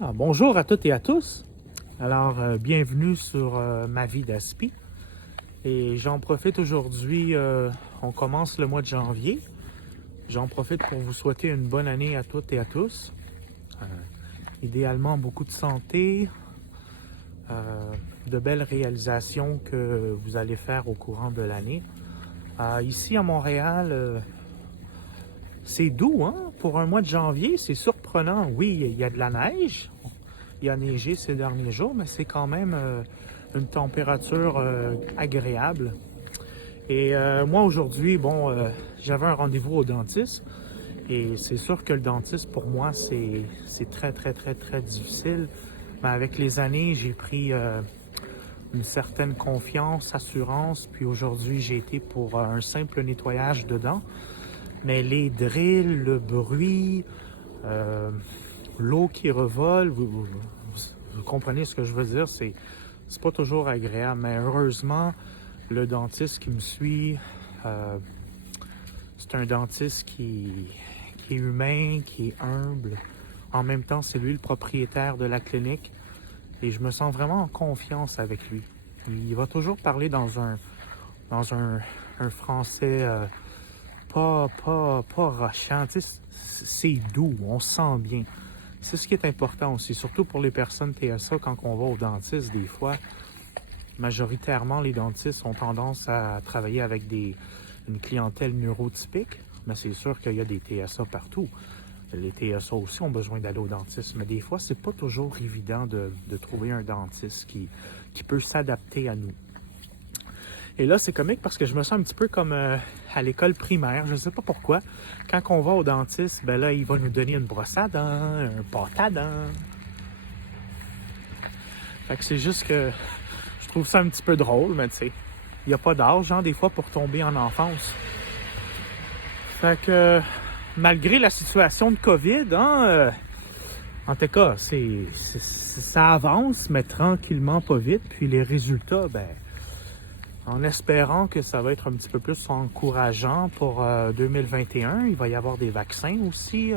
Bonjour à toutes et à tous. Alors, bienvenue sur ma vie d'aspi. Et j'en profite aujourd'hui, on commence le mois de janvier. J'en profite pour vous souhaiter une bonne année à toutes et à tous. Idéalement, beaucoup de santé, de belles réalisations que vous allez faire au courant de l'année. Ici à Montréal, c'est doux, hein? Pour un mois de janvier, c'est surprenant. Oui, il y a de la neige. Il a neigé ces derniers jours, mais c'est quand même une température agréable. Et moi, aujourd'hui, j'avais un rendez-vous au dentiste. Et c'est sûr que le dentiste, pour moi, c'est très, très, très, très difficile. Mais avec les années, j'ai pris une certaine confiance, assurance. Puis aujourd'hui, j'ai été pour un simple nettoyage de dents. Mais les drills, le bruit, l'eau qui revole, vous comprenez ce que je veux dire, c'est pas toujours agréable. Mais heureusement, le dentiste qui me suit, c'est un dentiste qui est humain, qui est humble. En même temps, c'est lui le propriétaire de la clinique. Et je me sens vraiment en confiance avec lui. Il va toujours parler dans un français pas rushant. Tu sais, c'est doux, on se sent bien. C'est ce qui est important aussi, surtout pour les personnes TSA quand on va au dentiste. Des fois, majoritairement, les dentistes ont tendance à travailler avec une clientèle neurotypique, mais c'est sûr qu'il y a des TSA partout. Les TSA aussi ont besoin d'aller au dentiste, mais des fois, c'est pas toujours évident de trouver un dentiste qui peut s'adapter à nous. Et là, c'est comique parce que je me sens un petit peu comme à l'école primaire. Je ne sais pas pourquoi. Quand on va au dentiste, ben là, il va nous donner une brosse à dents, un pâte à dents. Fait que c'est juste que je trouve ça un petit peu drôle, mais tu sais, il n'y a pas d'âge, des fois, pour tomber en enfance. Fait que malgré la situation de COVID, en tout cas, ça avance, mais tranquillement, pas vite. Puis les résultats, en espérant que ça va être un petit peu plus encourageant pour 2021. Il va y avoir des vaccins aussi.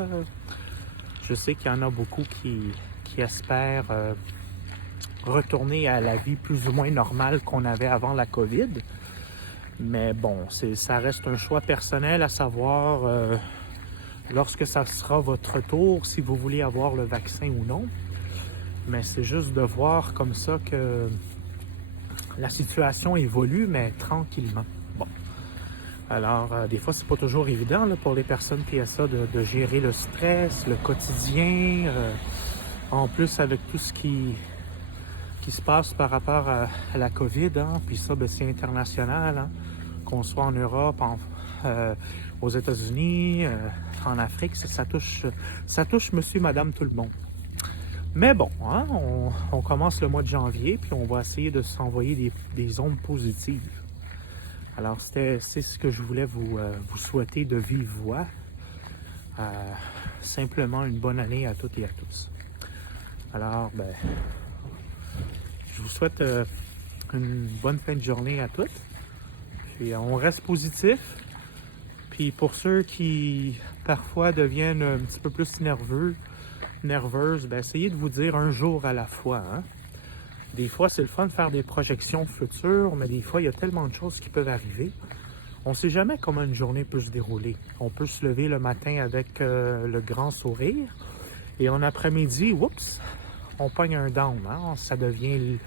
Je sais qu'il y en a beaucoup qui espèrent retourner à la vie plus ou moins normale qu'on avait avant la COVID. Mais bon, ça reste un choix personnel à savoir lorsque ça sera votre tour, si vous voulez avoir le vaccin ou non. Mais c'est juste de voir comme ça que la situation évolue, mais tranquillement. Bon. Alors, des fois, c'est pas toujours évident là, pour les personnes TSA de gérer le stress, le quotidien. En plus, avec tout ce qui se passe par rapport à la COVID, puis ça, c'est international, qu'on soit en Europe, aux États-Unis, en Afrique, ça touche monsieur, madame, tout le monde. Mais bon, on commence le mois de janvier, puis on va essayer de s'envoyer des ondes positives. Alors, c'est ce que je voulais vous souhaiter de vive voix. Simplement une bonne année à toutes et à tous. Alors, je vous souhaite une bonne fin de journée à toutes. Puis, on reste positif. Puis, pour ceux qui, parfois, deviennent un petit peu plus nerveuse, essayez de vous dire un jour à la fois. Des fois, c'est le fun de faire des projections futures, mais des fois, il y a tellement de choses qui peuvent arriver. On ne sait jamais comment une journée peut se dérouler. On peut se lever le matin avec le grand sourire, et en après-midi, oups, on pogne un down. Ça devient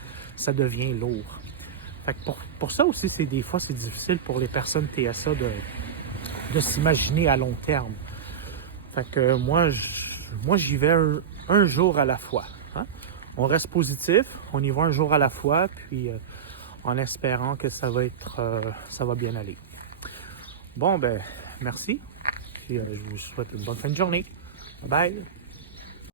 lourd. Fait que pour ça aussi, des fois, c'est difficile pour les personnes TSA de s'imaginer à long terme. Fait que moi, j'y vais un jour à la fois. On reste positif, on y va un jour à la fois, puis en espérant que ça va bien aller. Bon, merci. Puis je vous souhaite une bonne fin de journée. Bye bye.